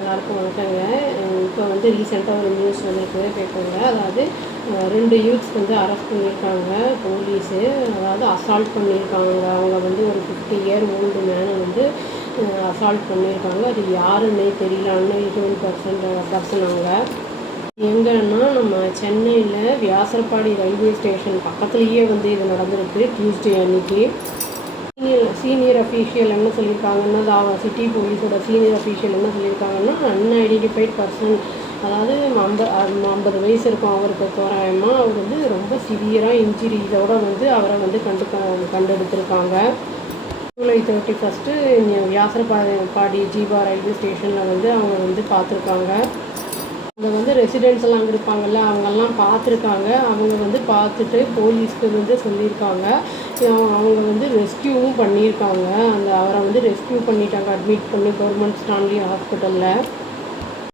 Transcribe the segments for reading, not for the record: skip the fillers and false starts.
எல்லாருக்கும் வணக்கங்க. இப்போ வந்து ரீசெண்டாக ஒரு நியூஸ் வந்திருக்கு பேப்பரில். அதாவது 2 யூத்ஸ் வந்து அரெஸ்ட் பண்ணியிருக்காங்க போலீஸு. அதாவது அசால்ட் பண்ணியிருக்காங்க. அவங்க வந்து ஒரு 50 இயர் ஓல்டு மேனை வந்து அசால்ட் பண்ணியிருக்காங்க. அது யாருன்னே தெரியல. அன்எலிஜிபிள் பர்சன் அவங்க. எங்கன்னா நம்ம சென்னையில் வியாசர்பாடி ரயில்வே ஸ்டேஷன் பக்கத்துலேயே வந்து இது நடந்திருக்கு டியூஸ்டே அன்னைக்கு. சீனியர் அஃபீஷியல் என்ன சொல்லியிருக்காங்கன்னா, சிட்டி போலீஸோட சீனியர் அஃபீஷியல் என்ன சொல்லியிருக்காங்கன்னா, அன்ஐடென்டிஃபைட் பர்சன், அதாவது 50 வயசு இருக்கும் அவருக்கு தோராயமாக. அவர் வந்து ரொம்ப சிவியராக இன்ஜுரிஸோடு வந்து அவரை வந்து கண்டெடுத்திருக்காங்க. ஜூலை 31 வியாசர்பாடி ஜீவா ரயில்வே ஸ்டேஷனில் வந்து அவங்க வந்து பார்த்துருக்காங்க. அங்கே வந்து ரெசிடென்ட்ஸ் எல்லாம் அங்கே இருப்பாங்கள்ல, அவங்கெல்லாம் பார்த்துருக்காங்க. அவங்க வந்து பார்த்துட்டு போலீஸ்க்கு வந்து சொல்லியிருக்காங்க. அவங்க வந்து ரெஸ்கியூவும் பண்ணியிருக்காங்க. அவரை வந்து ரெஸ்கியூ பண்ணிட்டாங்க, அட்மிட் பண்ணி கவர்மெண்ட் ஸ்டான்லி ஹாஸ்பிட்டலில்.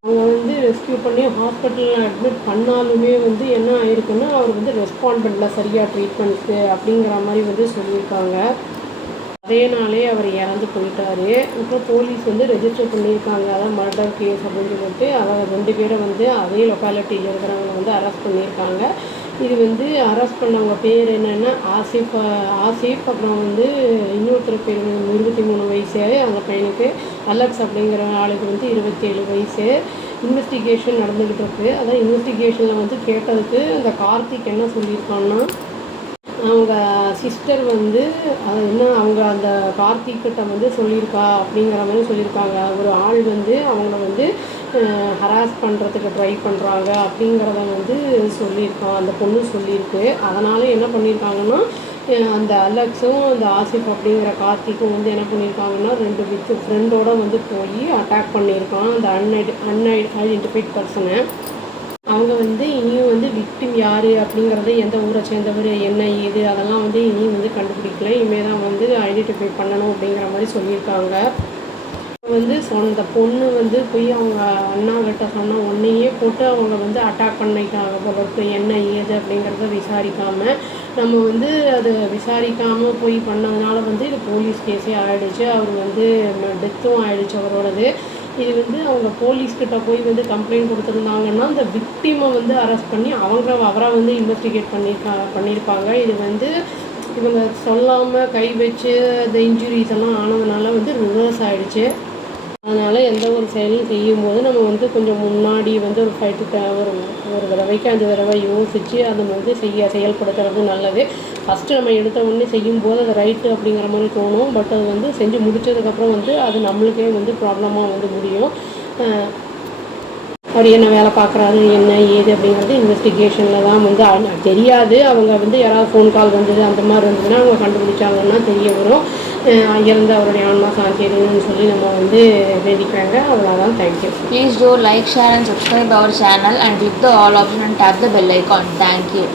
அவங்க வந்து ரெஸ்கியூ பண்ணி ஹாஸ்பிட்டலில் அட்மிட் பண்ணாலுமே வந்து என்ன ஆயிருக்குன்னா, அவர் வந்து ரெஸ்பாண்ட் பண்ணல சரியாக ட்ரீட்மெண்ட்க்கு அப்படிங்கிற மாதிரி வந்து சொல்லியிருக்காங்க. அதே நாளே அவர் இறந்து போயிட்டார். அப்புறம் போலீஸ் வந்து ரெஜிஸ்டர் பண்ணியிருக்காங்க, அதான் மர்டர் கேஸ் அப்படின்னு சொல்லிட்டு. அவர் 2 பேரை வந்து அதே லொக்காலிட்டியில் இருக்கிறவங்க வந்து அரெஸ்ட் பண்ணியிருக்காங்க. இது வந்து அரெஸ்ட் பண்ணவங்க பேர் என்னென்னா ஆசிஃப். அப்புறம் வந்து இன்னொருத்தர் பேர் 23 வயசு அந்த பையனுக்கு. அலெக்ஸ் அப்படிங்கிற ஆளுக்கு வந்து 27 வயசு. இன்வெஸ்டிகேஷன் நடந்துக்கிட்டு இருக்குது. அதான் இன்வெஸ்டிகேஷனில் வந்து கேட்டதுக்கு அந்த கார்த்திக் என்ன சொல்லியிருக்கான்னா, அவங்க சிஸ்டர் வந்து அது என்ன அவங்க அந்த கார்த்திக்கிட்ட வந்து சொல்லியிருக்கா அப்படிங்கிற மாதிரி சொல்லியிருக்காங்க. ஒரு ஆள் வந்து அவங்கள வந்து ஹராஸ் பண்ணுறதுக்கு ட்ரை பண்ணுறாங்க அப்படிங்கிறத வந்து சொல்லியிருக்கான், அந்த பொண்ணு சொல்லியிருக்கு. அதனால் என்ன பண்ணியிருக்காங்கன்னா, அந்த அலெக்ஸும் அந்த ஆசிஃப் அப்படிங்கிற கார்த்திக்கும் வந்து என்ன பண்ணியிருக்காங்கன்னா, 2 வித் ஃப்ரெண்டோடு வந்து போய் அட்டாக் பண்ணியிருக்கான் அந்த அன்ஐடென்டிஃபைட் பர்சனை. அவங்க வந்து இனியும் வந்து விக்டிம் யார் அப்படிங்கிறது, எந்த ஊரை சேர்ந்தவர், என்ன ஏது, அதெல்லாம் வந்து இனியும் வந்து கண்டுபிடிக்கல. இனிமேல் தான் வந்து ஐடென்டிஃபை பண்ணணும் அப்படிங்கிற மாதிரி சொல்லியிருக்காங்க. வந்து அந்த பொண்ணு வந்து போய் அவங்க அண்ணாக்கிட்ட சொன்ன உடனேயே போட்டு அவங்க வந்து அட்டாக் பண்ணிட்டாங்க போல, என்ன ஏது அப்படிங்கிறத விசாரிக்காமல். நம்ம வந்து அதை விசாரிக்காமல் போய் பண்ணதுனால வந்து இது போலீஸ் கேஸே ஆகிடுச்சு. அவர் வந்து டெத்தும் ஆகிடுச்சு அவரோடது. இது வந்து அவங்க போலீஸ்கிட்ட போய் வந்து கம்ப்ளைண்ட் கொடுத்துருந்தாங்கன்னா, அந்த விக்டிமை வந்து அரெஸ்ட் பண்ணி அவரை வந்து இன்வெஸ்டிகேட் பண்ணியிருப்பாங்க. இது வந்து இவங்க சொல்லாமல் கை வச்சு அந்த இன்ஜுரிஸ் எல்லாம் ஆனதுனால வந்து ரிவர்ஸ் ஆகிடுச்சு. அதனால் எந்த ஒரு செயலையும் செய்யும்போது நம்ம வந்து கொஞ்சம் முன்னாடி வந்து ஒரு 5 தடவைக்கு 5 தடவை யோசித்து அதை வந்து செயல்படுத்துறது நல்லது. ஃபஸ்ட்டு நம்ம எடுத்த உடனே செய்யும்போது அது ரைட்டு அப்படிங்கிற மாதிரி தோணும். பட் அது வந்து செஞ்சு முடித்ததுக்கப்புறம் வந்து அது நம்மளுக்கே வந்து ப்ராப்ளமாக வந்து முடியும். அவர் என்ன வேலை பார்க்குறாரு, என்ன ஏது அப்படிங்கிறது இன்வெஸ்டிகேஷனில் தான் வந்து தெரியாது. அவங்க வந்து யாராவது ஃபோன் கால் வந்தது அந்த மாதிரி இருந்ததுன்னா அவங்க கண்டுபிடிச்சாங்கன்னா தெரிய வரும். இறந்து அவருடைய ஆன்மா சாந்தியடையணும்னு சொல்லி நம்ம வந்து வேண்டிக்கிறாங்க. அவ்வளோதான். Thank you. Please do like, share and subscribe our channel and click the all option and tap the bell icon. Thank you.